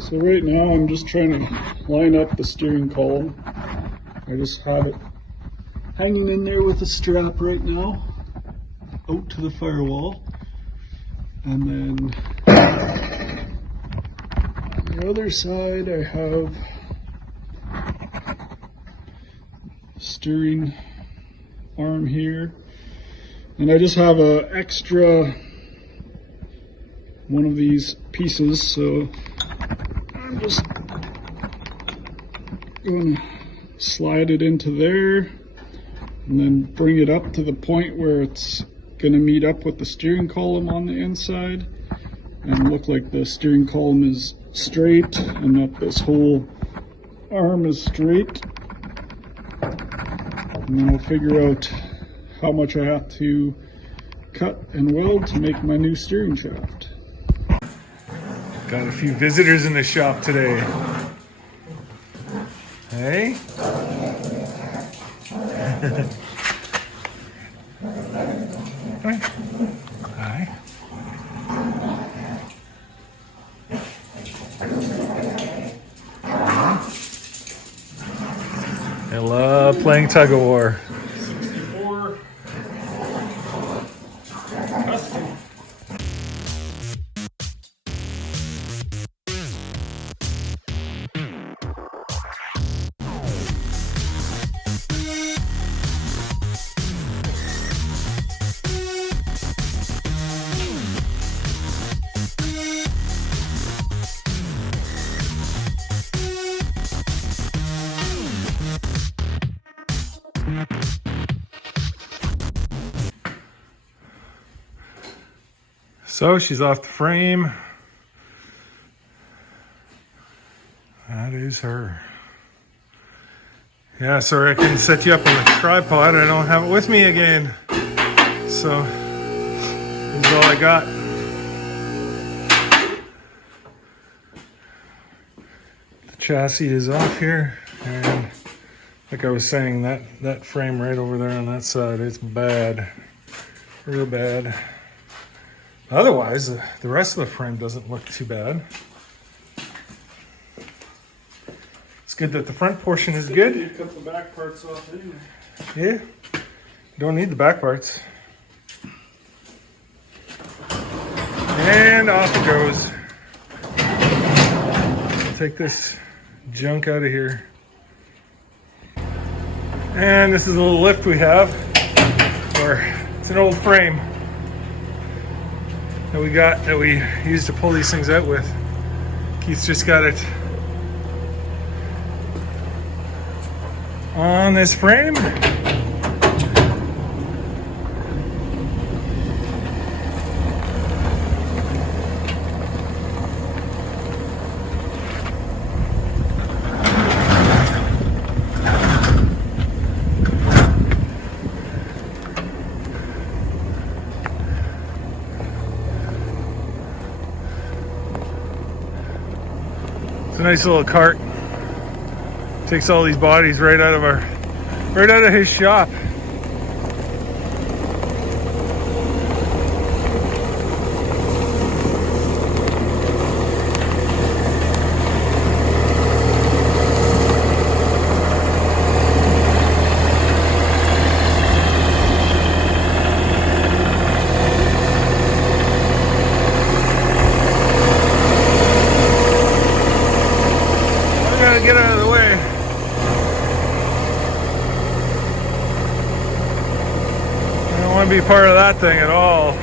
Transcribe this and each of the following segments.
So right now I'm just trying to line up the steering column. I just have it hanging in there with a strap right now out to the firewall. And then on the other side I have steering arm here. And I just have a extra one of these pieces, so I'm just going to slide it into there and then bring it up to the point where it's going to meet up with the steering column on the inside and look like the steering column is straight and that this whole arm is straight. And then I'll figure out how much I have to cut and weld to make my new steering shaft. Got a few visitors in the shop today. Hey? Hi. I love playing tug of war. 64 custom. So she's off the frame. That is her. Yeah, sorry I couldn't set you up on the tripod. I don't have it with me again. So this is all I got. The chassis is off here, and like I was saying, that frame right over there on that side, it's bad. Real bad. Otherwise, the rest of the frame doesn't look too bad. It's good that the front portion is good. You cut the back parts off anyway. Yeah, you don't need the back parts. And off it goes. Take this junk out of here. And this is a little lift we have, where it's an old frame that we use to pull these things out with. Keith's just got it on this frame. A nice little cart. Takes all these bodies right out of his shop. Get out of the way. I don't want to be part of that thing at all.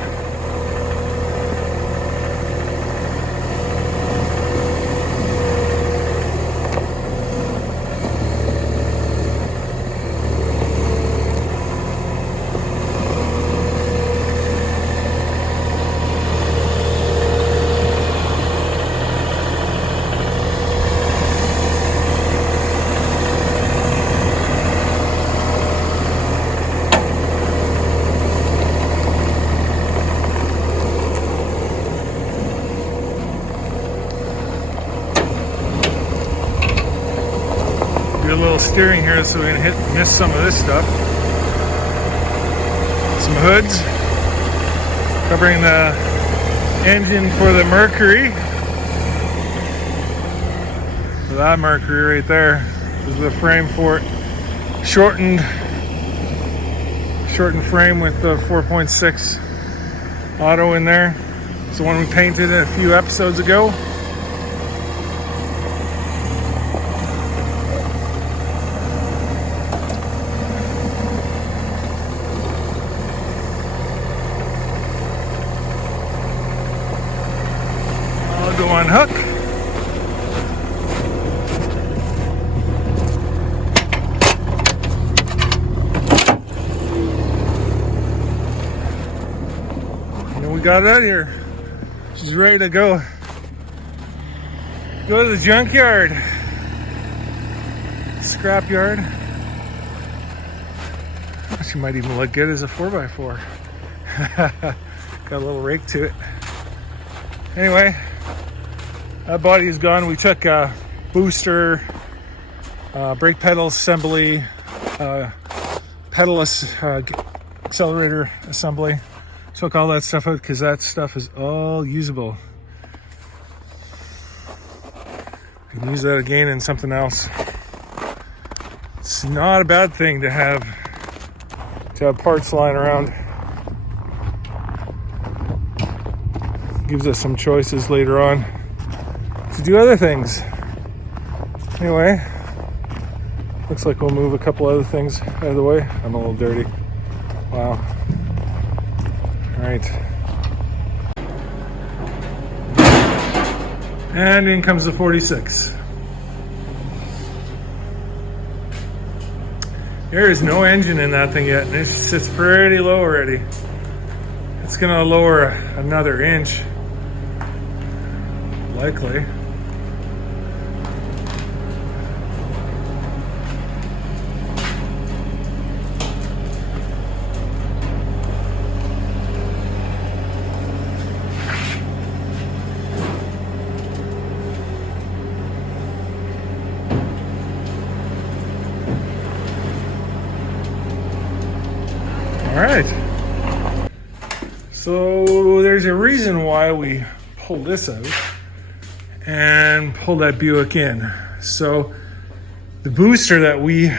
Do a little steering here so we can miss some of this stuff. Some hoods covering the engine for the Mercury. that Mercury right there is the frame for it. Shortened frame with the 4.6 auto in there. It's the one we painted a few episodes ago. I'll go on hook. We got it out of here. She's ready to go. Go to the junkyard. Scrap yard. She might even look good as a 4x4. Got a little rake to it. Anyway, that body is gone. We took a booster, brake pedal assembly, accelerator assembly. Took all that stuff out because that stuff is all usable. I can use that again in something else. It's not a bad thing to have parts lying around. Gives us some choices later on to do other things. Anyway, looks like we'll move a couple other things out of the way. I'm a little dirty. Wow. All right. And in comes the 46. There is no engine in that thing yet, and it sits pretty low already. It's gonna lower another inch, likely. All right, so there's a reason why we pulled this out and pulled that Buick in. So the booster that we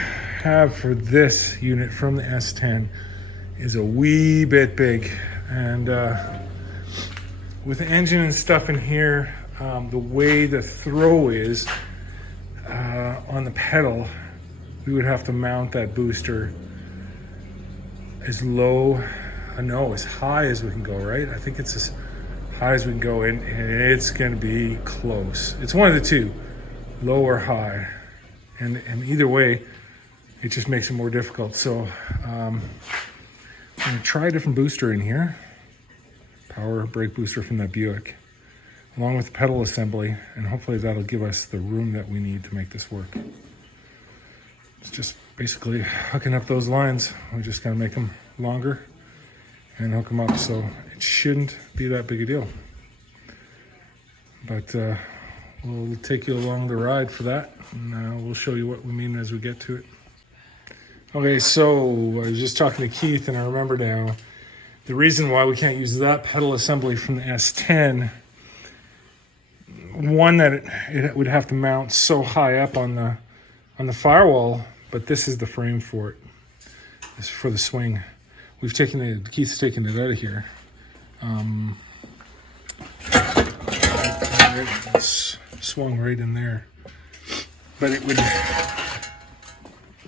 have for this unit from the S10 is a wee bit big, and with the engine and stuff in here, the way the throw is on the pedal, we would have to mount that booster as low, no, as high as we can go, right? I think it's as high as we can go, and it's going to be close. It's one of the two, low or high, and either way, it just makes it more difficult. So I'm going to try a different booster in here, power brake booster from that Buick, along with the pedal assembly, and hopefully that'll give us the room that we need to make this work. It's just basically hooking up those lines. We're just gonna make them longer and hook them up, so it shouldn't be that big a deal. But we'll take you along the ride for that, and we'll show you what we mean as we get to it. Okay, so I was just talking to Keith, and I remember now the reason why we can't use that pedal assembly from the S10. One, that it would have to mount so high up on the firewall, but this is the frame for it. This is for the swing. We've taken Keith's taken it out of here. It's swung right in there. But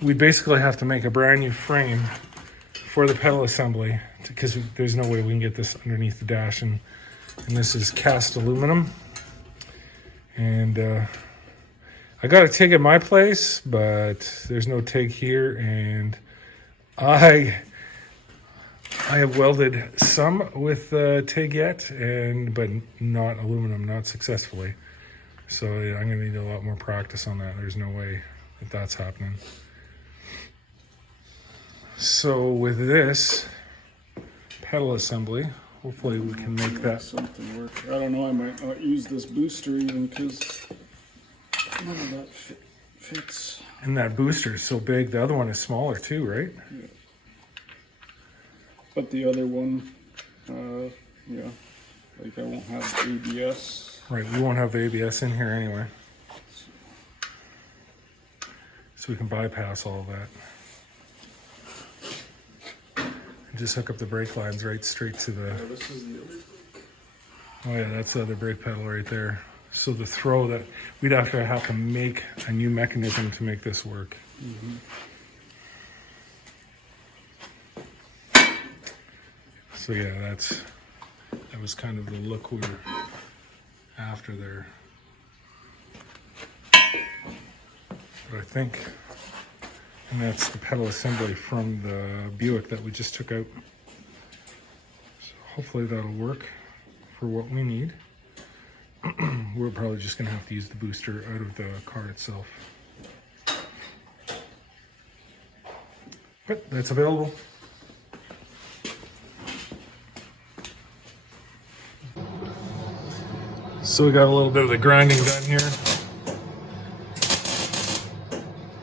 we'd basically have to make a brand new frame for the pedal assembly, because there's no way we can get this underneath the dash, and this is cast aluminum. And I got a TIG at my place, but there's no TIG here, and I have welded some with TIG yet, but not aluminum, not successfully. So I'm gonna need a lot more practice on that. There's no way that that's happening. So with this pedal assembly, hopefully we can make that something work. I don't know, I might not use this booster even, because none of that fits. And that booster is so big. The other one is smaller too, right? Yeah. But the other one, yeah, like I won't have ABS. Right, we won't have ABS in here anyway. so we can bypass all of that. And just hook up the brake lines right straight to the... Oh yeah, that's the other brake pedal right there. So the throw that we'd have to make a new mechanism to make this work. So yeah, that was kind of the look we were after there. But I think, and that's the pedal assembly from the Buick that we just took out. So hopefully that'll work for what we need. We're probably just gonna have to use the booster out of the car itself. But that's available. So we got a little bit of the grinding done here.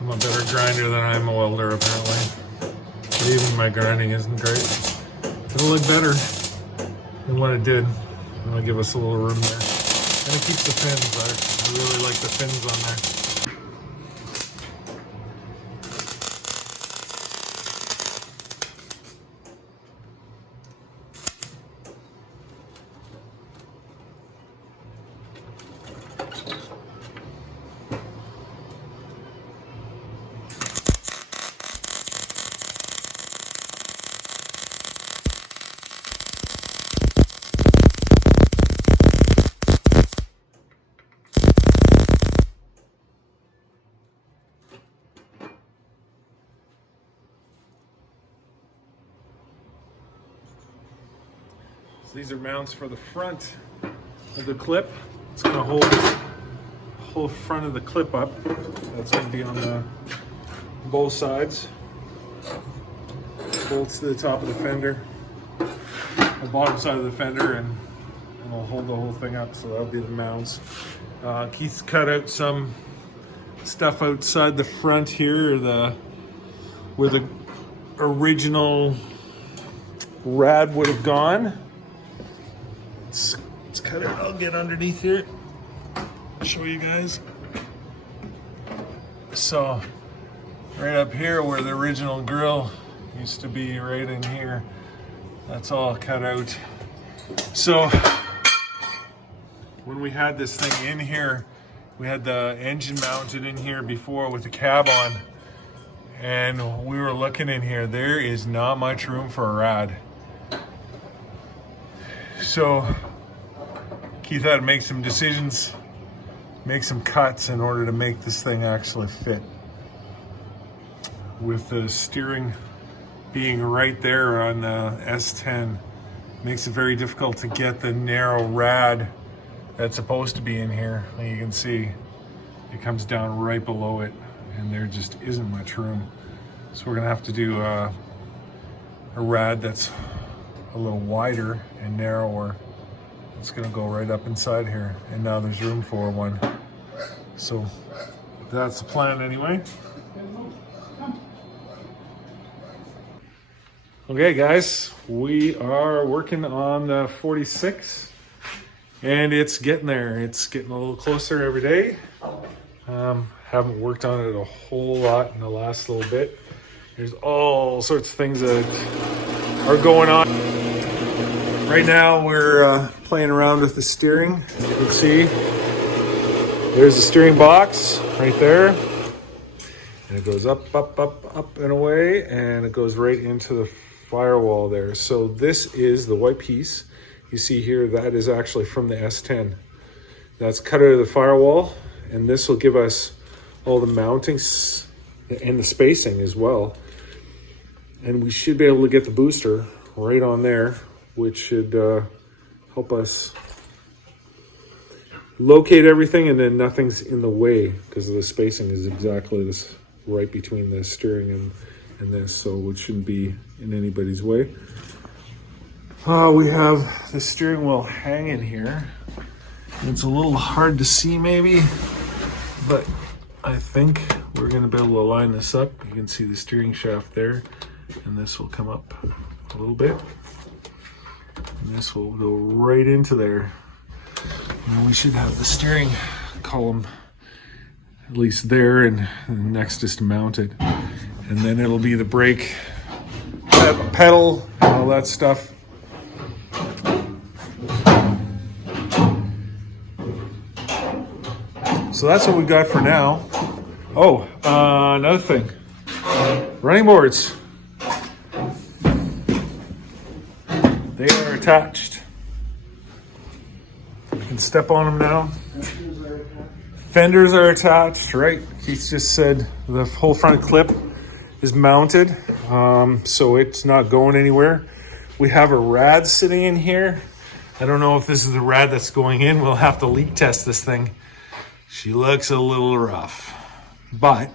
I'm a better grinder than I'm a welder apparently. But even my grinding isn't great. It'll look better than what it did. I'm gonna give us a little room there. And it keeps the fins. I really like the fins on there. So these are mounts for the front of the clip. It's going to hold the whole front of the clip up. That's going to be on both sides. Bolts to the top of the fender, the bottom side of the fender, and it'll hold the whole thing up. So that'll be the mounts. Keith's cut out some stuff outside the front here, where the original rad would have gone. Let's cut it. I'll get underneath here, show you guys. So right up here where the original grill used to be, right in here, that's all cut out. So when we had this thing in here, we had the engine mounted in here before with the cab on, and we were looking in here. There is not much room for a rad. So Keith had to make some decisions, make some cuts in order to make this thing actually fit. With the steering being right there on the S10, makes it very difficult to get the narrow rad that's supposed to be in here. Like you can see, it comes down right below it, and there just isn't much room. So we're gonna have to do a rad that's a little wider and narrower. It's gonna go right up inside here, and now there's room for one. So that's the plan anyway. Okay guys, we are working on the 46 and it's getting there. It's getting a little closer every day. Haven't worked on it a whole lot in the last little bit. There's all sorts of things that are going on. Right now we're playing around with the steering. As you can see, there's the steering box right there. And it goes up, up, up, up and away, and it goes right into the firewall there. So this is the white piece. You see here, that is actually from the S10. That's cut out of the firewall, and this will give us all the mountings and the spacing as well. And we should be able to get the booster right on there, which should help us locate everything, and then nothing's in the way because the spacing is exactly this, right between the steering and this, so it shouldn't be in anybody's way. We have the steering wheel hanging here. It's a little hard to see maybe, but I think we're gonna be able to line this up. You can see the steering shaft there, and this will come up a little bit. And this will go right into there. And we should have the steering column at least there, and next is to mount it. And then it'll be the brake pedal and all that stuff. So that's what we got for now. Oh, another thing. Running boards. They are attached. You can step on them now. Fenders are attached, right? Keith just said the whole front clip is mounted, so it's not going anywhere. We have a rad sitting in here. I don't know if this is the rad that's going in. We'll have to leak test this thing. She looks a little rough, but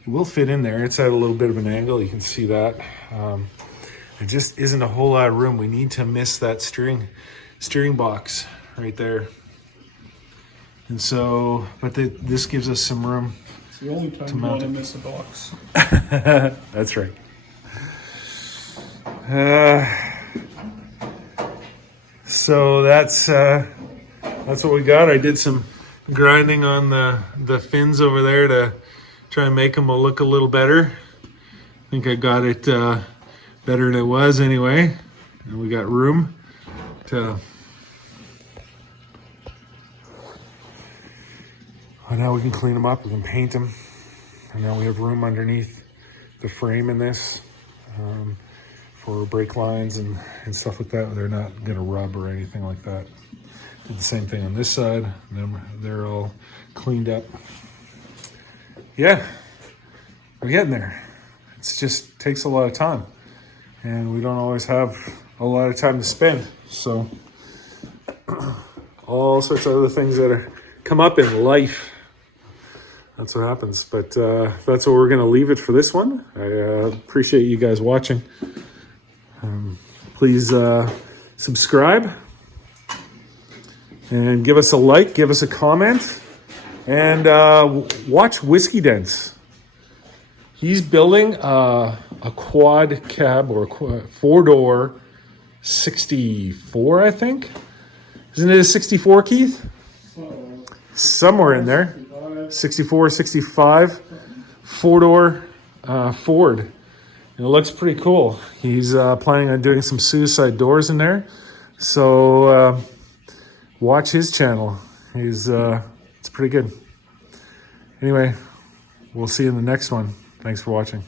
it will fit in there. It's at a little bit of an angle. You can see that. There just isn't a whole lot of room. We need to miss that steering box right there. And so, but this gives us some room. It's the only time you want to miss a box. That's right. So that's what we got. I did some grinding on the fins over there to try and make them look a little better. I think I got it better than it was anyway. And we got room to... Well, now we can clean them up, we can paint them. And now we have room underneath the frame in this for brake lines and stuff like that. They're not gonna rub or anything like that. Did the same thing on this side, and then they're all cleaned up. Yeah, we're getting there. It just takes a lot of time, and we don't always have a lot of time to spend. So all sorts of other things that come up in life. That's what happens. But that's what we're gonna leave it for this one. I appreciate you guys watching. Please subscribe. And give us a like, give us a comment, and watch Whiskey Dents. He's building a quad cab or a 4-door 64, I think. Isn't it a 64, Keith? Somewhere in there. 64, 65, 4-door Ford. And it looks pretty cool. He's planning on doing some suicide doors in there. So... watch his channel. It's pretty good. Anyway, we'll see you in the next one. Thanks for watching.